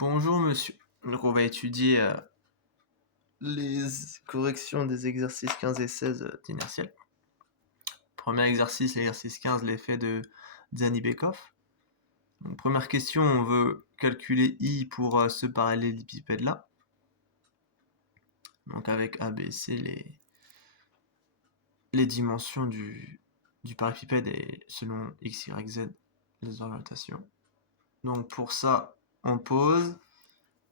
Bonjour monsieur. Donc on va étudier les corrections des exercices 15 et 16 d'inertiel. Premier exercice, l'exercice 15, l'effet de Zani-Bekov. Donc première question, on veut calculer I pour ce parallélépipède là. Donc avec A, B, C, les dimensions du parallélépipède et selon X, Y, Z, les orientations. Donc pour ça, on pose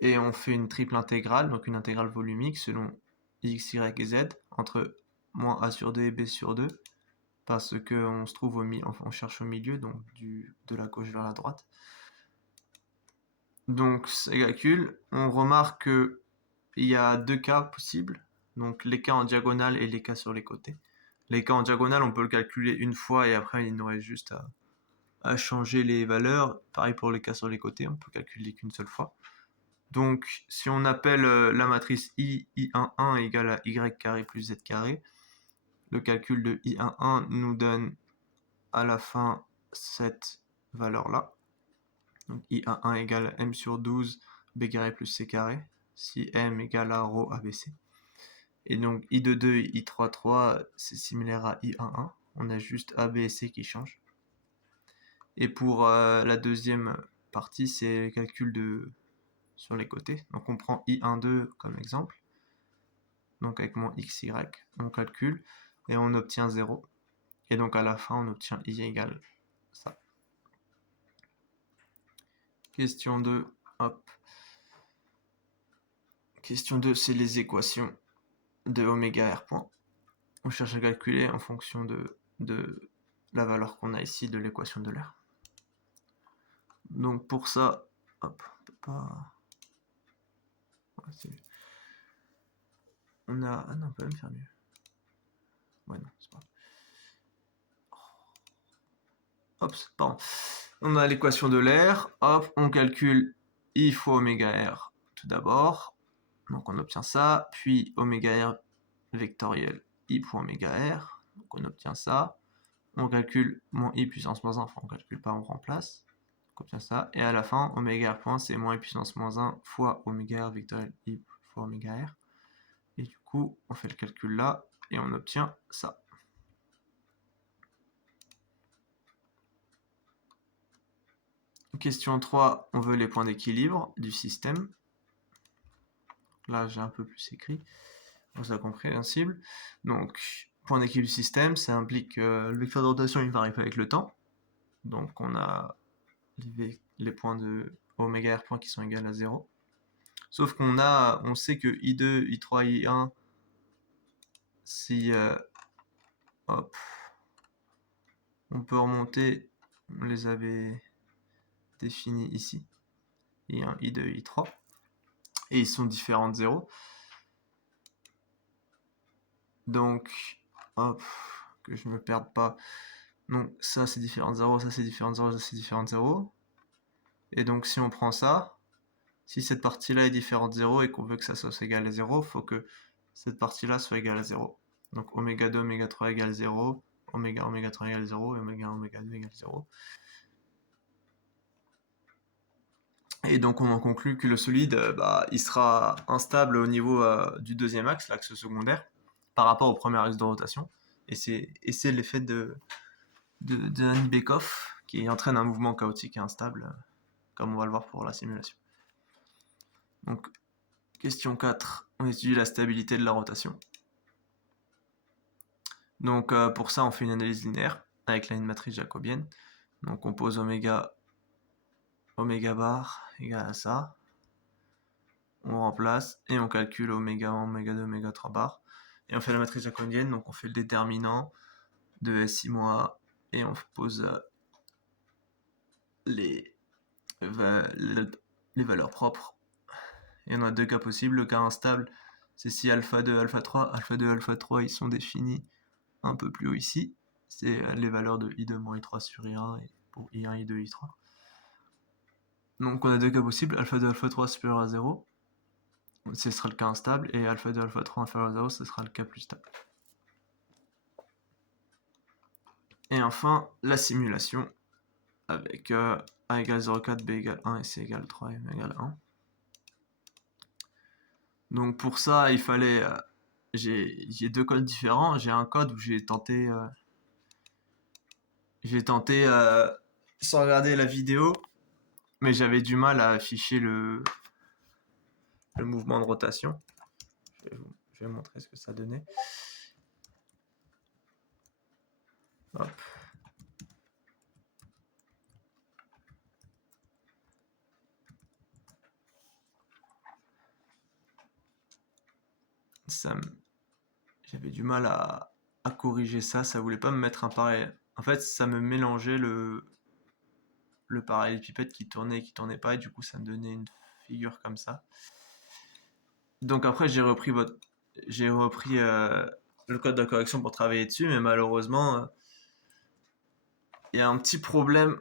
et on fait une triple intégrale, donc une intégrale volumique selon x, y et z entre moins a sur 2 et b sur 2 parce qu'on se trouve on cherche au milieu, donc de la gauche vers la droite. Donc ça calcule, on remarque qu'il y a deux cas possibles, donc les cas en diagonale et les cas sur les côtés. Les cas en diagonale, on peut le calculer une fois et après il nous reste juste à changer les valeurs. Pareil pour les cas sur les côtés, on peut calculer qu'une seule fois. Donc, si on appelle la matrice I11 égale à y carré plus z carré, le calcul de I11 nous donne à la fin cette valeur-là. Donc, I11 égale à m sur 12 b carré plus c carré, si m égale à ρ ABC. Et donc, I22 et I33, c'est similaire à I11. On a juste A, B et C qui changent. Et pour la deuxième partie, c'est le calcul sur les côtés. Donc on prend I12 comme exemple. Donc avec mon xy, on calcule et on obtient 0. Et donc à la fin, on obtient I égale ça. Question 2, hop. Question 2, c'est les équations de oméga r point. On cherche à calculer en fonction de la valeur qu'on a ici de l'équation de l'air. Donc pour ça, hop, on peut pas... On a... Ah non, on peut même faire mieux. Ouais, non, c'est pas... Hop, pardon. On a l'équation de l'air. Hop, on calcule I fois oméga R tout d'abord. Donc on obtient ça. Puis oméga R vectoriel I pour oméga R. Donc on obtient ça. On calcule mon I puissance moins 1. Enfin, on calcule pas, on remplace. Donc on obtient ça. Et à la fin, oméga R point, c'est moins I puissance moins 1 fois oméga R vectoriel I fois oméga R. Et du coup, on fait le calcul là. Et on obtient ça. Question 3, on veut les points d'équilibre du système. Là, j'ai un peu plus écrit, pour ça compréhensible. Donc, point d'équilibre du système, ça implique que le vecteur de rotation il varie pas avec le temps. Donc, on a les points de oméga r point qui sont égales à 0. Sauf on sait que I2, I3, I1, si hop, on peut remonter, on les avait définis ici, I1, I2, I3, et ils sont différents de 0. Donc, hop, que je me perde pas. Donc ça c'est différent de 0, ça c'est différent de 0, ça c'est différent de 0. Et donc si on prend ça, si cette partie-là est différente de 0 et qu'on veut que ça soit égal à 0, il faut que cette partie-là soit égale à 0. Donc oméga 2, oméga 3 égale 0, oméga, oméga 3 égale 0, et oméga 1, oméga 2 égale 0. Et donc on en conclut que le solide, il sera instable au niveau du deuxième axe, l'axe secondaire, par rapport au premier axe de rotation. Et c'est l'effet de Zani-Bekov qui entraîne un mouvement chaotique et instable, comme on va le voir pour la simulation. Donc, question 4, on étudie la stabilité de la rotation. Donc, pour ça, on fait une analyse linéaire avec une matrice jacobienne. Donc, on pose oméga bar égale à ça. On remplace et on calcule oméga 1, oméga 2, oméga 3 bar. Et on fait la matrice jacobienne, donc on fait le déterminant de SI-A et on pose les valeurs propres. Et on a deux cas possibles. Le cas instable, c'est si alpha 2, alpha 3. Alpha 2, alpha 3, ils sont définis un peu plus haut ici. C'est les valeurs de I2 moins I3 sur I1 et pour I1, I2, I3. Donc on a deux cas possibles. Alpha 2, alpha 3 supérieur à 0. Ce sera le cas instable. Et alpha 2, alpha 3 inférieur à 0, ce sera le cas plus stable. Et enfin, la simulation avec A égale 0,4, B égale 1 et C égale 3 et M égale 1. Donc pour ça, il fallait... j'ai deux codes différents. J'ai un code où j'ai tenté sans regarder la vidéo, mais j'avais du mal à afficher le mouvement de rotation. Je vais vous montrer ce que ça donnait. Hop. J'avais du mal à corriger ça, ça voulait pas me mettre un pareil. En fait, ça me mélangeait le parallélépipède qui tournait pas, et du coup, ça me donnait une figure comme ça. Donc après, j'ai repris le code de correction pour travailler dessus, mais malheureusement, il y a un petit problème.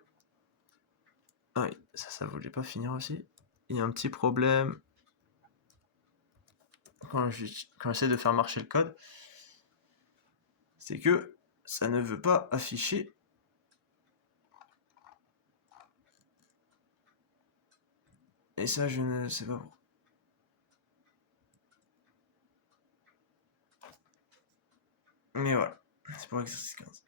Ah oui, ça voulait pas finir aussi. Il y a un petit problème quand j'essaie de faire marcher le code, c'est que ça ne veut pas afficher. Et ça, je ne sais pas. Mais voilà, c'est pour l'exercice 15.